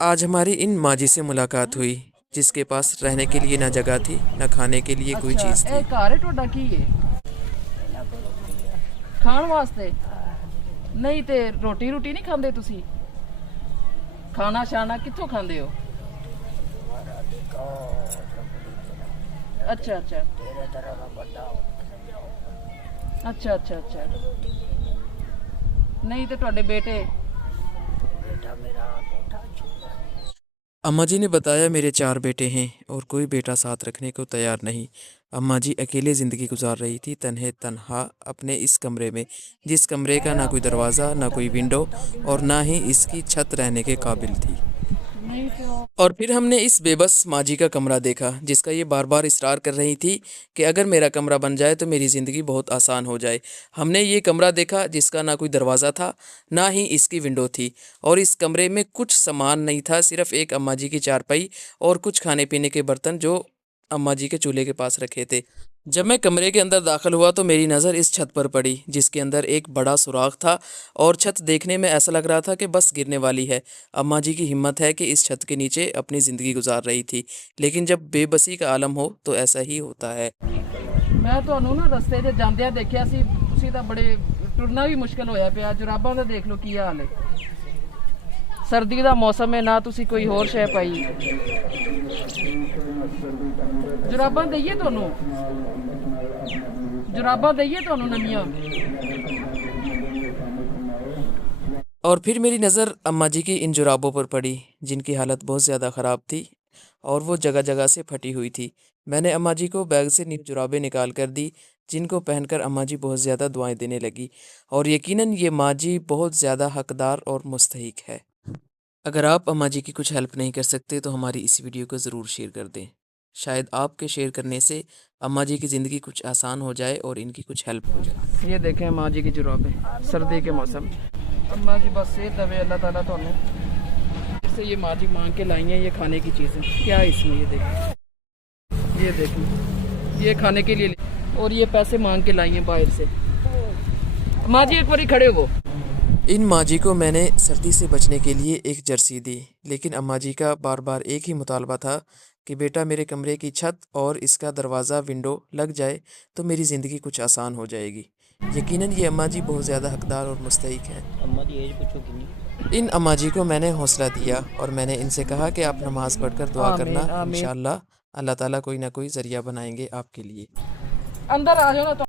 आज हमारी इन माँ जी से मुलाकात हुई जिसके पास रहने के लिए ना जगह थी ना खाने के लिए कोई चीज़ ਇਹ थी। ਘਰ ਹੈ ਤੁਹਾਡਾ ਕੀ ਹੈ ਖਾਣ ਵਾਸਤੇ ਨਹੀਂ ਤੇ ਰੋਟੀ ਰੋਟੀ ਨਹੀਂ ਖਾਂਦੇ ਤੁਸੀਂ ਖਾਣਾ ਸ਼ਾਨਾ ਕਿੱਥੋਂ ਖਾਂਦੇ ਹੋ ਅੱਛਾ ਅੱਛਾ ਅੱਛਾ ਅੱਛਾ ਅੱਛਾ ਨਹੀਂ ਤੇ ਤੁਹਾਡੇ ਬੇਟੇ अम्मा जी ने बताया मेरे 4 बेटे हैं और कोई बेटा साथ रखने को तैयार नहीं। अम्मा जी अकेले ज़िंदगी गुजार रही थी तन्हे तन्हा अपने इस कमरे में, जिस कमरे का ना कोई दरवाज़ा ना कोई विंडो और ना ही इसकी छत रहने के काबिल थी। नहीं तो और फिर हमने इस बेबस माँ जी का कमरा देखा जिसका ये बार बार इसरार कर रही थी कि अगर मेरा कमरा बन जाए तो मेरी ज़िंदगी बहुत आसान हो जाए। हमने ये कमरा देखा जिसका ना कोई दरवाज़ा था ना ही इसकी विंडो थी और इस कमरे में कुछ सामान नहीं था, सिर्फ एक अम्मा जी की चारपाई और कुछ खाने पीने के बर्तन जो अम्मा जी के चूल्हे के पास रखे थे। जब मैं कमरे के अंदर दाखिल हुआ तो मेरी नज़र इस छत पर पड़ी जिसके अंदर एक बड़ा सुराख था और छत देखने में ऐसा लग रहा था कि बस गिरने वाली है। अम्मा जी की हिम्मत है कि इस छत के नीचे अपनी ज़िंदगी गुजार रही थी, लेकिन जब बेबसी का आलम हो तो ऐसा ही होता है। ਮੈਂ ਤੁਹਾਨੂੰ ਨਾ ਰਸਤੇ 'ਚ ਜਾਂਦਿਆਂ ਦੇਖਿਆ ਸੀ ਤੁਸੀਂ ਤਾਂ ਬੜੇ ਟੁਰਨਾ ਵੀ ਮੁਸ਼ਕਲ ਹੋਇਆ ਪਿਆ ਜੁਰਾਬਾਂ ਦਾ ਦੇਖ ਲਓ ਕੀ ਹਾਲ ਹੈ ਸਰਦੀ ਦਾ ਮੌਸਮ ਹੈ ਨਾ ਤੁਸੀਂ ਕੋਈ ਹੋਰ ਸ਼ੈ ਪਾਈ ਜੁਰਾਬਾਂ ਦਈਏ ਤੁਹਾਨੂੰ ਜੁਰਾਬਾਂ ਦਈਏ ਤੁਹਾਨੂੰ ਨਵੀਆਂ और फिर मेरी नज़र अम्मा जी की इन जुराबों पर पड़ी जिनकी हालत बहुत ज़्यादा ख़राब थी और वो जगह जगह से फटी हुई थी। मैंने अम्मा जी को बैग से न्यू जुराबें निकाल कर दी जिनको पहनकर अम्मा जी बहुत ज़्यादा दुआएं देने लगी और यकीनन ये माँ जी बहुत ज़्यादा हकदार और मुस्तहिक है। अगर आप अम्मा जी की कुछ हेल्प नहीं कर सकते तो हमारी इस वीडियो को ज़रूर शेयर कर दें। शायद आपके शेयर करने से अम्मा जी की ज़िंदगी कुछ आसान हो जाए और इनकी कुछ हेल्प हो जाए। ये देखें माँ जी की जुराबें सर्दी के मौसम अम्मा जी बस सेहत दवे अल्लाह ताला तो इससे ये माँ जी मांग के लाई हैं ये खाने की चीज़ें क्या है इसमें ये देखें ये खाने के लिए और ये पैसे मांग के लाई हैं बाहर से। माँ जी एक बारी खड़े हो इन माँ जी को मैंने सर्दी से बचने के लिए एक जर्सी दी, लेकिन अम्मा जी का बार बार एक ही मुतालबा था कि बेटा मेरे कमरे की छत और इसका दरवाज़ा विंडो लग जाए तो मेरी ज़िंदगी कुछ आसान हो जाएगी। यकीनन ये अम्मा जी बहुत ज़्यादा हकदार और मुस्तहिक हैं। अम्मा की एज पूछो कितनी। इन अम्मा जी को मैंने हौसला दिया और मैंने इनसे कहा कि आप नमाज़ पढ़कर दुआ आमीन, करना, आमीन। इंशाअल्लाह अल्लाह ताला कोई ना कोई ज़रिया बनाएंगे आपके लिए। अंदर आ जाओ ना तो